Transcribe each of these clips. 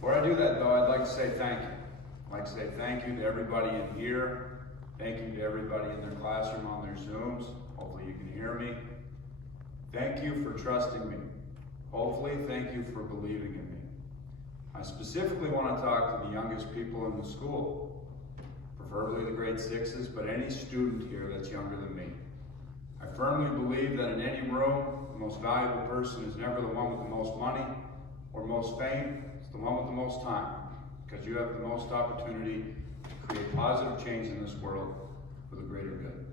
Before I do that though, I'd like to say thank you. I'd like to say thank you to everybody in here. Thank you to everybody in their classroom on their Zooms. Hopefully you can hear me. Thank you for trusting me. Hopefully, thank you for believing in me. I specifically want to talk to the youngest people in the school, preferably the grade 6s, but any student here that's younger than me. I firmly believe that in any room, the most valuable person is never the one with the most money or most fame, it's the one with the most time, because you have the most opportunity to create positive change in this world for the greater good.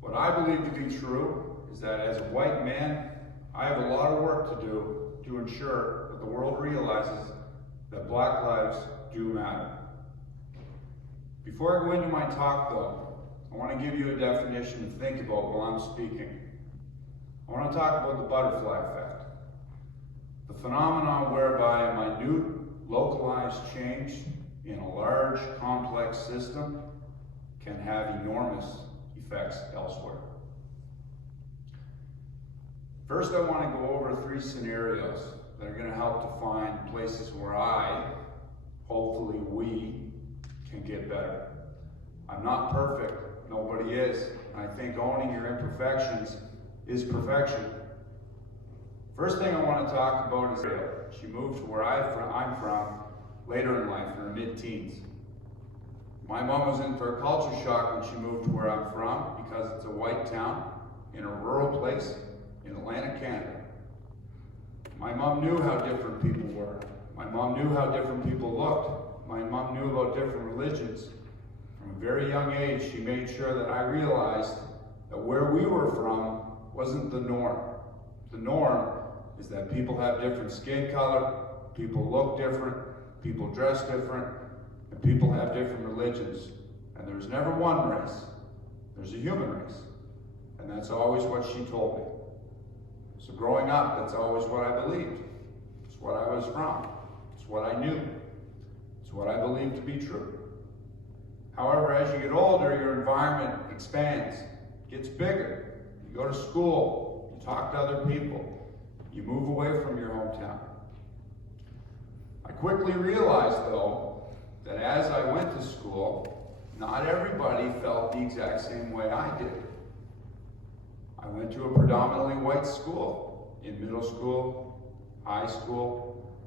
What I believe to be true is that as a white man, I have a lot of work to do to ensure that the world realizes that Black lives do matter. Before I go into my talk though, I want to give you a definition to think about while I'm speaking. I want to talk about the butterfly effect, the phenomenon whereby a minute, localized change in a large, complex system can have enormous effects elsewhere. First, I want to go over 3 scenarios that are going to help define places where hopefully we, can get better. I'm not perfect, nobody is, and I think owning your imperfections is perfection. First thing I want to talk about is she moved to where I'm from later in life, in her mid-teens. My mom was in for a culture shock when she moved to where I'm from because it's a white town in a rural place in Atlantic Canada. My mom knew how different people were. My mom knew how different people looked. My mom knew about different religions. From a very young age, she made sure that I realized that where we were from wasn't the norm. The norm is that people have different skin color, people look different, people dress different, and people have different religions. And there's never one race. There's a human race. And that's always what she told me. So growing up, that's always what I believed. It's what I was from. It's what I knew. It's what I believed to be true. However, as you get older, your environment expands, gets bigger. You go to school, you talk to other people, you move away from your hometown. I quickly realized, though, that as I went to school, not everybody felt the exact same way I did. I went to a predominantly white school, in middle school, high school,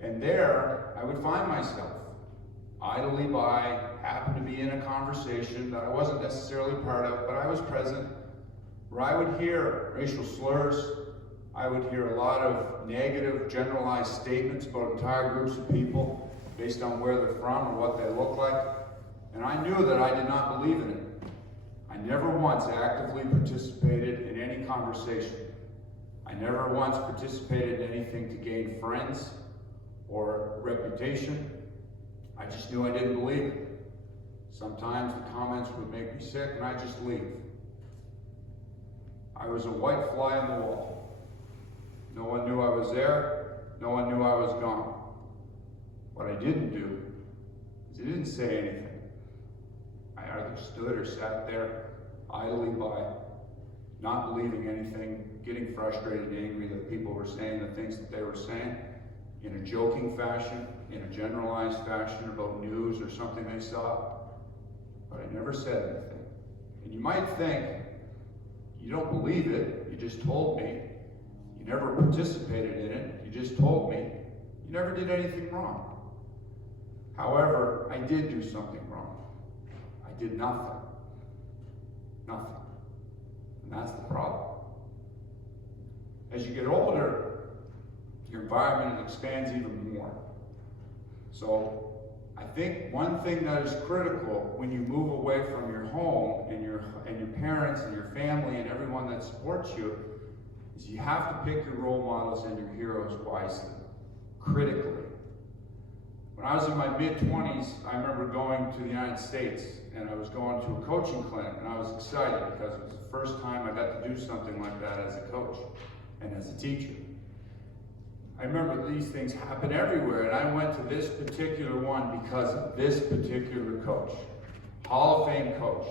and there I would find myself idly by, happened to be in a conversation that I wasn't necessarily part of, but I was present, where I would hear racial slurs, I would hear a lot of negative generalized statements about entire groups of people based on where they're from or what they look like, and I knew that I did not believe in it. I never once actively participated in any conversation. I never once participated in anything to gain friends or reputation. I just knew I didn't believe it. Sometimes the comments would make me sick and I'd just leave. I was a white fly on the wall. No one knew I was there. No one knew I was gone. What I didn't do is I didn't say anything. I either stood or sat there, idly by, not believing anything, getting frustrated and angry that people were saying the things that they were saying in a joking fashion, in a generalized fashion about news or something they saw, but I never said anything. And you might think, you don't believe it, you just told me. You never participated in it, you just told me. You never did anything wrong. However, I did do something wrong. I did nothing. Nothing. And that's the problem. As you get older, your environment expands even more. So I think one thing that is critical when you move away from your home and your parents and your family and everyone that supports you is you have to pick your role models and your heroes wisely, critically. When I was in my mid-20s, I remember going to the United States and I was going to a coaching clinic and I was excited because it was the first time I got to do something like that as a coach and as a teacher. I remember these things happen everywhere, and I went to this particular one because of this particular coach. Hall of Fame coach,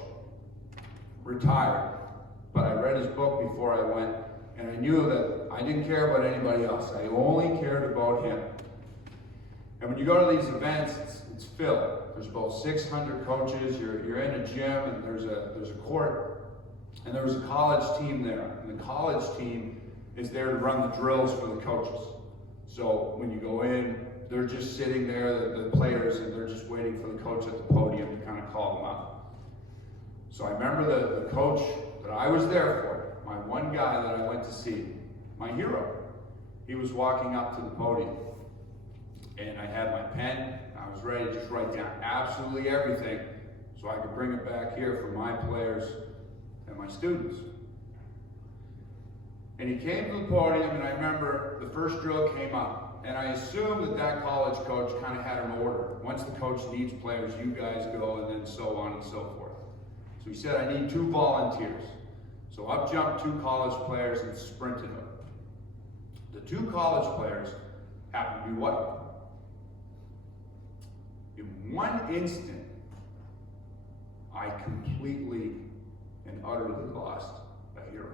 retired, but I read his book before I went, and I knew that I didn't care about anybody else. I only cared about him. And when you go to these events, it's filled. There's about 600 coaches. You're in a gym, and there's a court, and there was a college team there. And the college team is there to run the drills for the coaches. So when you go in, they're just sitting there, the players, and they're just waiting for the coach at the podium to kind of call them up. So I remember the coach that I was there for, my one guy that I went to see, my hero. He was walking up to the podium, and I had my pen. I was ready to just write down absolutely everything so I could bring it back here for my players and my students. And he came to the podium, and I remember the first drill came up, and I assumed that college coach kind of had an order. Once the coach needs players, you guys go, and then so on and so forth. So he said, I need 2 volunteers. So up jumped 2 college players and sprinted them. The 2 college players happened to be white. In one instant, I completely and utterly lost a hero.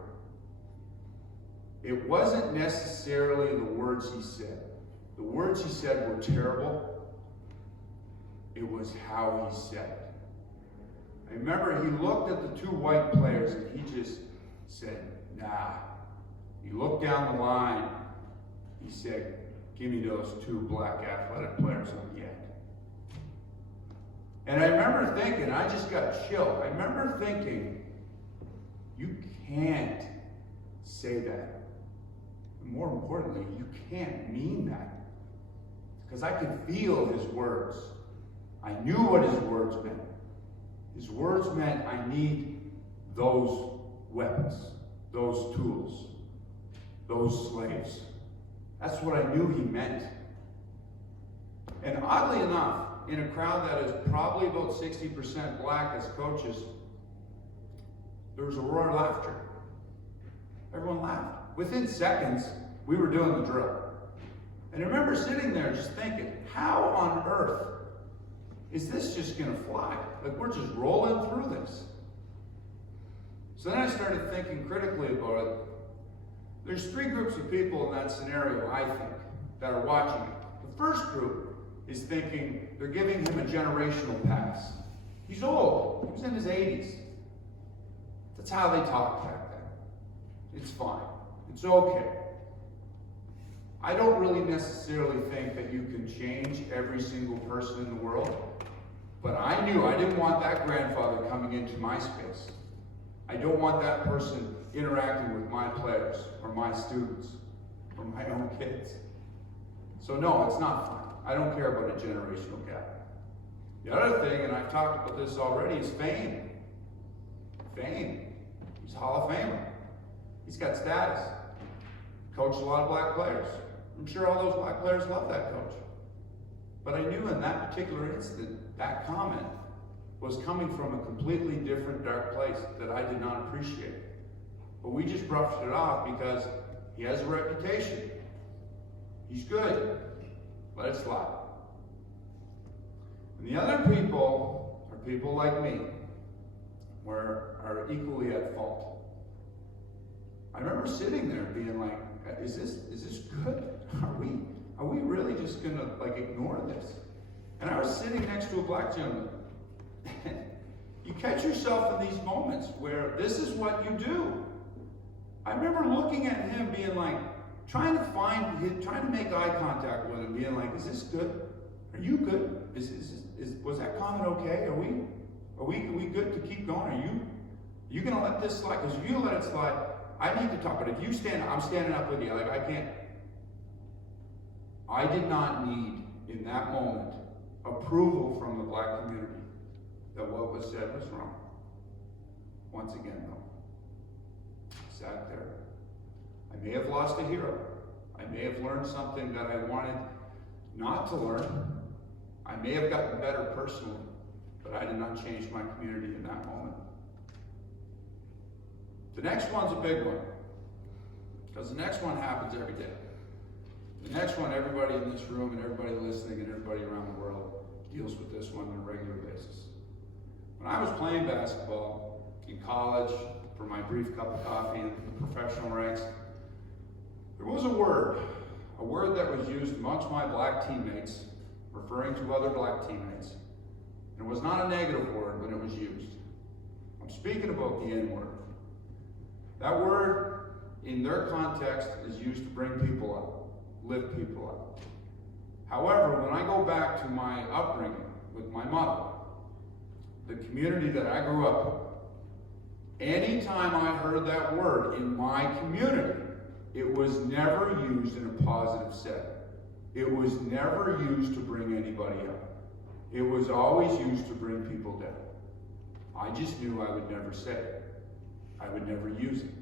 It wasn't necessarily the words he said. The words he said were terrible. It was how he said it. I remember he looked at the 2 white players and he just said, nah. He looked down the line. He said, give me those 2 black athletic players on the end. And I remember thinking, I just got chilled. I remember thinking, you can't say that. And more importantly, you can't mean that. Because I could feel his words. I knew what his words meant. His words meant I need those weapons, those tools, those slaves. That's what I knew he meant. And oddly enough, in a crowd that is probably about 60% black as coaches, there was a roar of laughter. Everyone laughed. Within seconds, we were doing the drill. And I remember sitting there just thinking, how on earth is this just going to fly? Like, we're just rolling through this. So then I started thinking critically about it. There's 3 groups of people in that scenario, I think, that are watching it. The first group is thinking they're giving him a generational pass. He's old. He was in his 80s. That's how they talked back then. It's fine. It's okay. I don't really necessarily think that you can change every single person in the world, but I knew I didn't want that grandfather coming into my space. I don't want that person interacting with my players or my students or my own kids. So no, it's not fun. I don't care about a generational gap. The other thing, and I've talked about this already, is fame. Fame. He's a Hall of Famer. He's got status. Coached a lot of black players. I'm sure all those black players love that coach. But I knew in that particular instant, that comment was coming from a completely different dark place that I did not appreciate. But we just brushed it off because he has a reputation. He's good. Let it slide. And the other people are people like me, are equally at fault. I remember sitting there being like, is this good? Are we really just gonna like ignore this? And I was sitting next to a black gentleman. You catch yourself in these moments where this is what you do. I remember looking at him being like, trying to make eye contact with him, being like, is this good? Are you good? Was that comment okay? Are we good to keep going? Are you gonna let this slide? Because if you let it slide, I need to talk. But if you stand, I'm standing up with you. Like, I can't. I did not need, in that moment, approval from the black community that what was said was wrong. Once again, though, I sat there. I may have lost a hero. I may have learned something that I wanted not to learn. I may have gotten better personally, but I did not change my community in that moment. The next one's a big one, because the next one happens every day. The next one, everybody in this room and everybody listening and everybody around the world deals with this one on a regular basis. When I was playing basketball in college, for my brief cup of coffee in the professional ranks, there was a word that was used amongst my black teammates referring to other black teammates. And it was not a negative word when it was used. I'm speaking about the N-word. That word, in their context, is used to bring people up, lift people up. However, when I go back to my upbringing with my mother, the community that I grew up in, anytime I heard that word in my community, it was never used in a positive setting. It was never used to bring anybody up. It was always used to bring people down. I just knew I would never say it. I would never use it.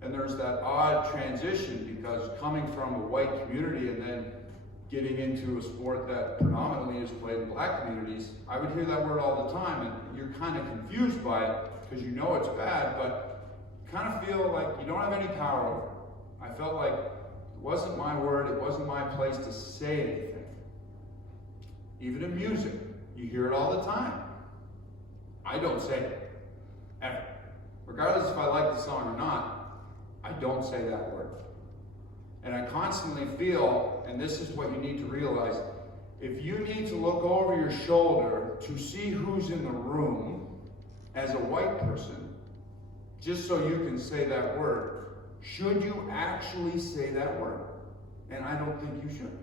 And there's that odd transition, because coming from a white community and then getting into a sport that predominantly is played in black communities, I would hear that word all the time, and you're kind of confused by it because you know it's bad, but you kind of feel like you don't have any power over it. I felt like it wasn't my word, it wasn't my place to say anything. Even in music, you hear it all the time. I don't say it, ever. Regardless if I like the song or not, I don't say that word. And I constantly feel, and this is what you need to realize, if you need to look over your shoulder to see who's in the room as a white person, just so you can say that word, should you actually say that word? And I don't think you should.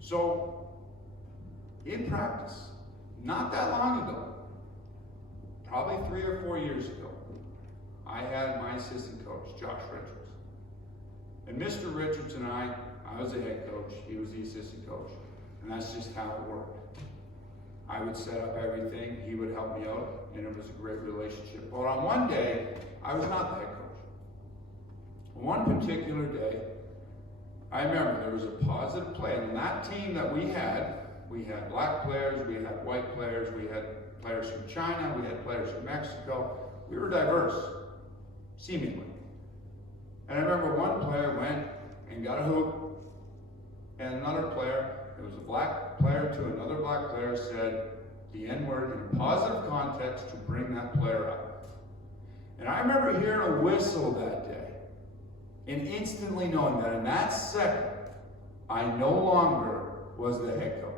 So, in practice, not that long ago, probably 3 or 4 years ago, I had my assistant coach, Josh Richards. And Mr. Richards and I was the head coach, he was the assistant coach, and that's just how it worked. I would set up everything, he would help me out, and it was a great relationship. But on one day, I was not the head coach. One particular day, I remember there was a positive play, and that team that we had black players, we had white players, we had players from China, we had players from Mexico. We were diverse, seemingly. And I remember one player went and got a hoop, and another player, it was a black player to another black player, said the N-word in a positive context to bring that player up. And I remember hearing a whistle that day, and instantly knowing that in that second, I no longer was the head coach.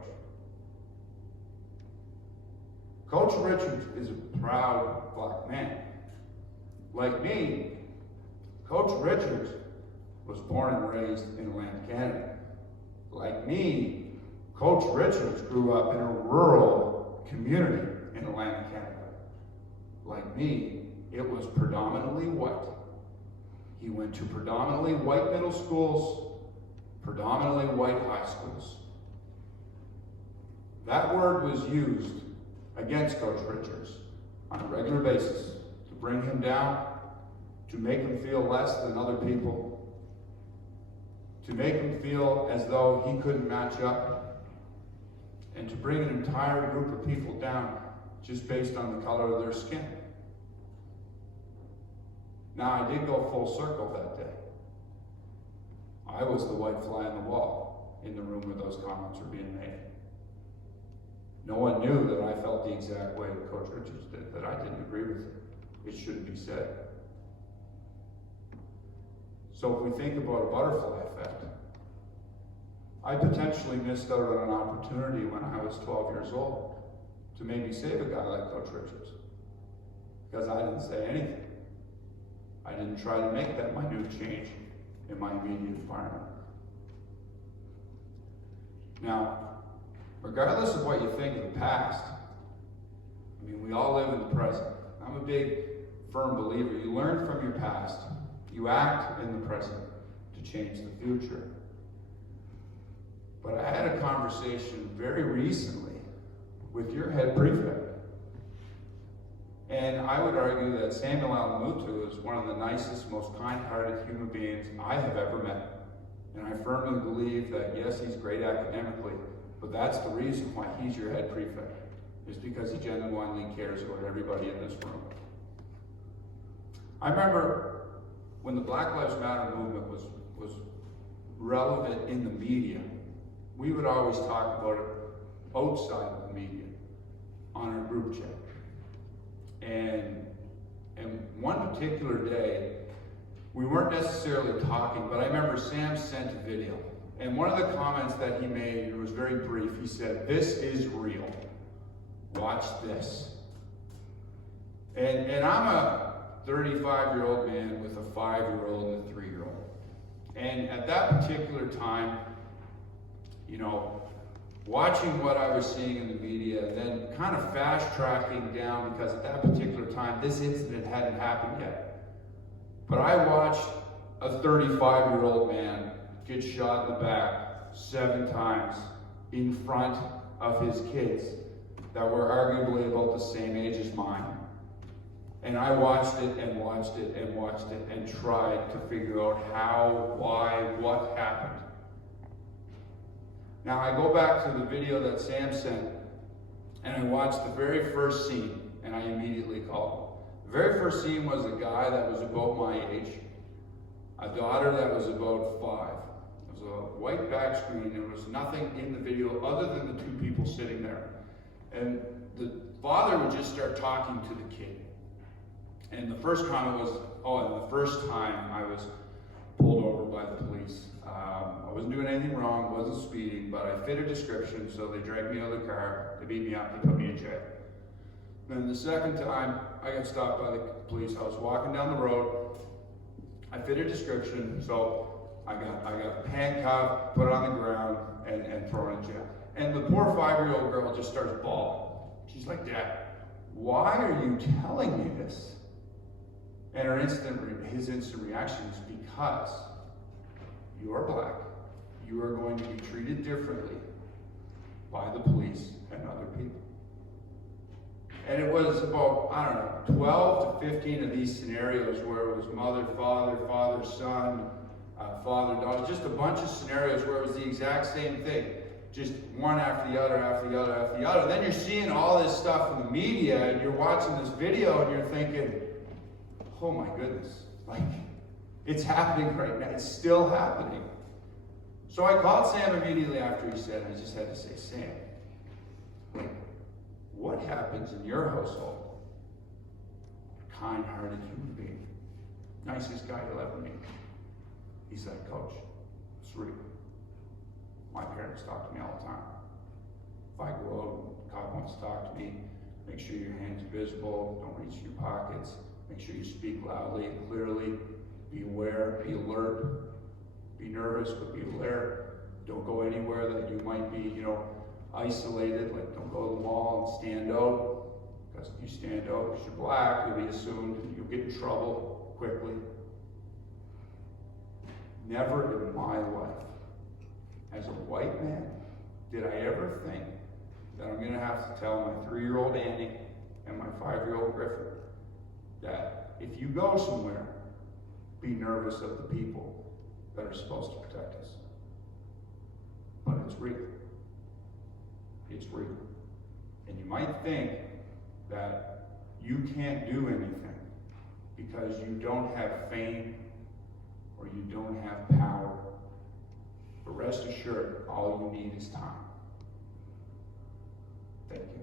Coach Richards is a proud black man. Like me, Coach Richards was born and raised in Atlantic Canada. Like me, Coach Richards grew up in a rural community in Atlantic Canada. Like me, it was predominantly white. He went to predominantly white middle schools, predominantly white high schools. That word was used against Coach Richards on a regular basis to bring him down, to make him feel less than other people, to make him feel as though he couldn't match up, and to bring an entire group of people down just based on the color of their skin. Now, I did go full circle that day. I was the white fly on the wall in the room where those comments were being made. No one knew that I felt the exact way that Coach Richards did, that I didn't agree with it. It shouldn't be said. So if we think about a butterfly effect, I potentially missed out on an opportunity when I was 12 years old to maybe save a guy like Coach Richards, because I didn't say anything. I didn't try to make that minute change in my immediate environment. Now, regardless of what you think of the past, I mean, we all live in the present. I'm a big, firm believer. You learn from your past. You act in the present to change the future. But I had a conversation very recently with your head prefect. And I would argue that Samuel Alamutu is one of the nicest, most kind-hearted human beings I have ever met. And I firmly believe that, yes, he's great academically, but that's the reason why he's your head prefect, is because he genuinely cares about everybody in this room. I remember when the Black Lives Matter movement was relevant in the media, we would always talk about it outside of the media, on our group chat. And one particular day, we weren't necessarily talking, but I remember Sam sent a video And one of the comments that he made, it was very brief, he said, "This is real. Watch this." And I'm a 35-year-old man with a 5-year-old and a 3-year-old. And at that particular time, you know, watching what I was seeing in the media, and then kind of fast-tracking down, because at that particular time, this incident hadn't happened yet. But I watched a 35-year-old man get shot in the back 7 times in front of his kids that were arguably about the same age as mine. And I watched it and watched it and watched it and tried to figure out how, why, what happened. Now I go back to the video that Sam sent, and I watched the very first scene, and I immediately called. The very first scene was a guy that was about my age, a daughter that was about 5. It was a white back screen. There was nothing in the video other than the 2 people sitting there. And the father would just start talking to the kid. And the first comment was, oh, and the first time I was pulled over by the police. I wasn't doing anything wrong, wasn't speeding, but I fit a description, so they dragged me out of the car, they beat me up, they put me in jail. Then the second time I got stopped by the police, I was walking down the road, I fit a description, so I got handcuffed, put on the ground, and thrown in jail. And the poor 5-year-old girl just starts bawling. She's like, "Dad, why are you telling me this?" And his instant reaction is, because you are black, you are going to be treated differently by the police and other people. And it was about, I don't know, 12 to 15 of these scenarios where it was mother, father, father, son, father, daughter, just a bunch of scenarios where it was the exact same thing. Just one after the other, after the other, after the other. Then you're seeing all this stuff in the media, and you're watching this video, and you're thinking, oh my goodness, like, it's happening right now. It's still happening. So I called Sam immediately after he said, I just had to say, Sam, like, what happens in your household? Kind-hearted human being. Nicest guy you'll ever meet. He's like, Coach, it's real. My parents talk to me all the time. If I go out, a cop wants to talk to me, make sure your hands are visible, don't reach in your pockets, make sure you speak loudly and clearly, be aware, be alert, be nervous, but be aware. Don't go anywhere that you might be, isolated, like don't go to the mall and stand out, because if you stand out because you're black, you'll be assumed and you'll get in trouble quickly. Never in my life, as a white man, did I ever think that I'm going to have to tell my 3-year-old Annie and my 5-year-old Griffin that if you go somewhere, be nervous of the people that are supposed to protect us. But it's real. It's real. And you might think that you can't do anything because you don't have fame or you don't have power. But rest assured, all you need is time. Thank you.